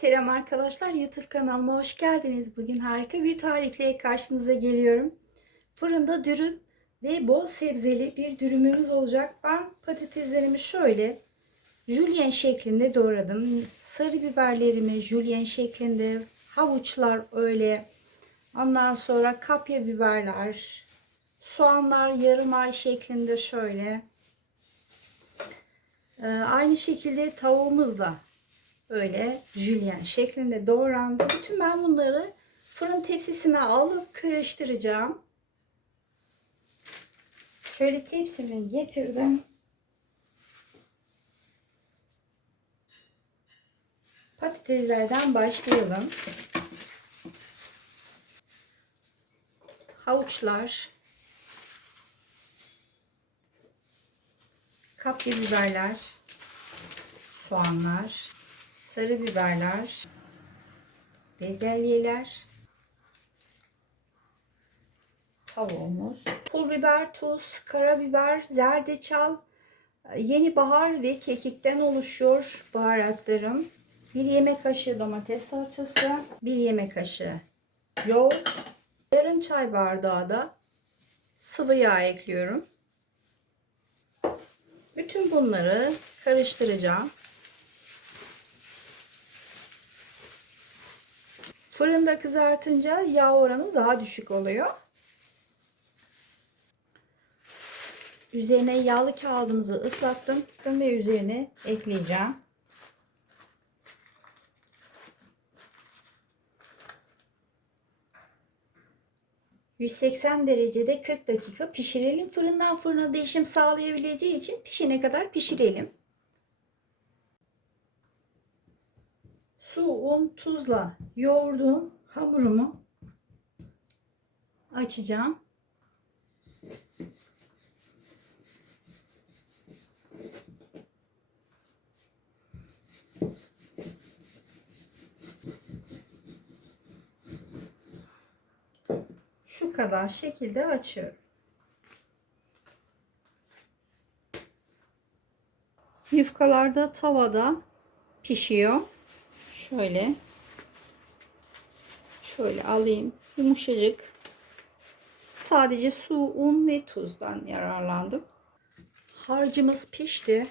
Selam arkadaşlar YouTube kanalıma hoş geldiniz. Bugün harika bir tarifle karşınıza geliyorum. Fırında dürüm ve bol sebzeli bir dürümümüz olacak. Ben patateslerimi şöyle jülyen şeklinde doğradım. Sarı biberlerimi jülyen şeklinde, havuçlar öyle. Ondan sonra kapya biberler, soğanlar yarım ay şeklinde şöyle. Ee, aynı şekilde tavuğumuz da öyle jülyen şeklinde doğrandı. Bütün ben bunları fırın tepsisine alıp karıştıracağım. Şöyle tepsimi getirdim. Patateslerden başlayalım. Havuçlar, kapya biberler, soğanlar, sarı biberler, bezelyeler, tavuğumuz, pul biber, tuz, karabiber, zerdeçal, yeni bahar ve kekikten oluşuyor baharatlarım. Bir yemek kaşığı domates salçası, bir yemek kaşığı yoğurt, yarım çay bardağı da sıvı yağ ekliyorum. Bütün bunları karıştıracağım. Fırında kızartınca yağ oranı daha düşük oluyor. Üzerine yağlı kağıdımızı ıslattım ve üzerine ekleyeceğim. ...180 derecede 40 dakika pişirelim. Fırından fırına değişim sağlayabileceği için pişene kadar pişirelim. Su, un, tuzla yoğurduğum hamurumu açacağım. Şu kadar şekilde açıyorum. Yufkalar da tavada pişiyor. Şöyle. Şöyle alayım. Yumuşacık. Sadece su, un ve tuzdan yararlandım. Harcımız pişti.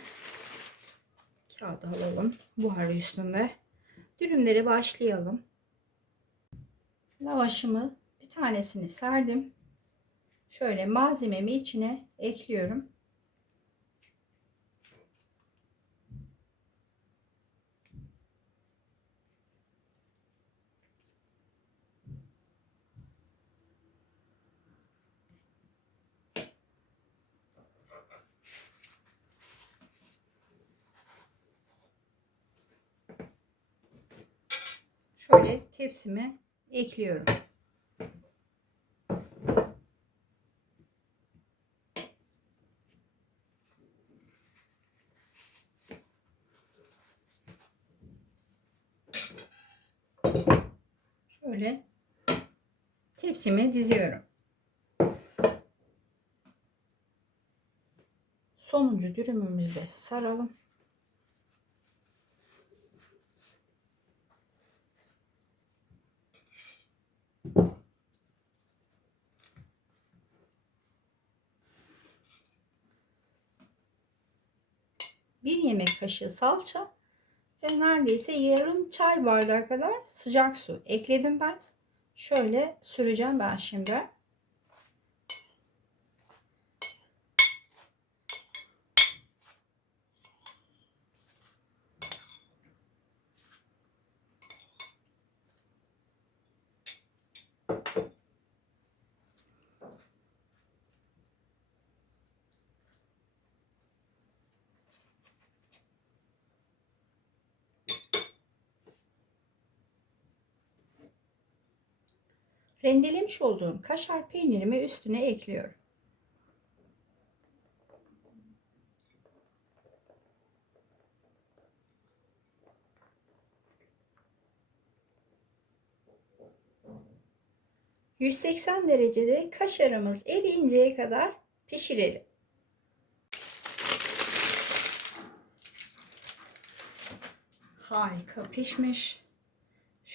Kağıdı alalım. Buhar üstünde. Dürümlere başlayalım. Lavaşımı bir tanesini serdim. Şöyle malzememi içine ekliyorum. Şöyle tepsime ekliyorum. Şöyle tepsime diziyorum. Sonuncu dürümümüzü de saralım. Bir yemek kaşığı salça ve neredeyse yarım çay bardağı kadar sıcak su ekledim ben. Şöyle süreceğim ben şimdi. Rendelemiş olduğum kaşar peynirimi üstüne ekliyorum. ...180 derecede kaşarımız eriyinceye kadar pişirelim. Harika pişmiş.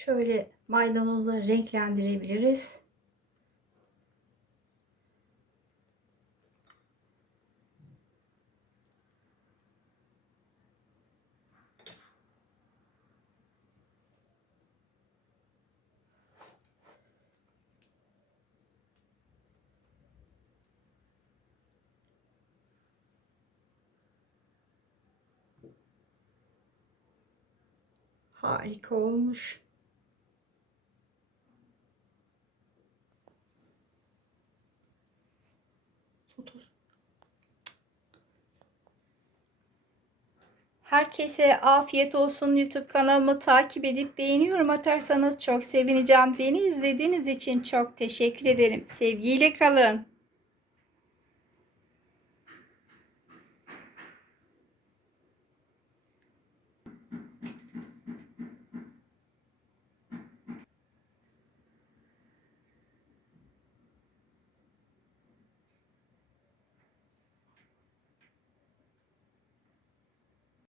Şöyle maydanozla renklendirebiliriz. Harika olmuş. Herkese afiyet olsun. YouTube kanalımı takip edip beğeniyorum atarsanız çok sevineceğim. Beni izlediğiniz için çok teşekkür ederim. Sevgiyle kalın.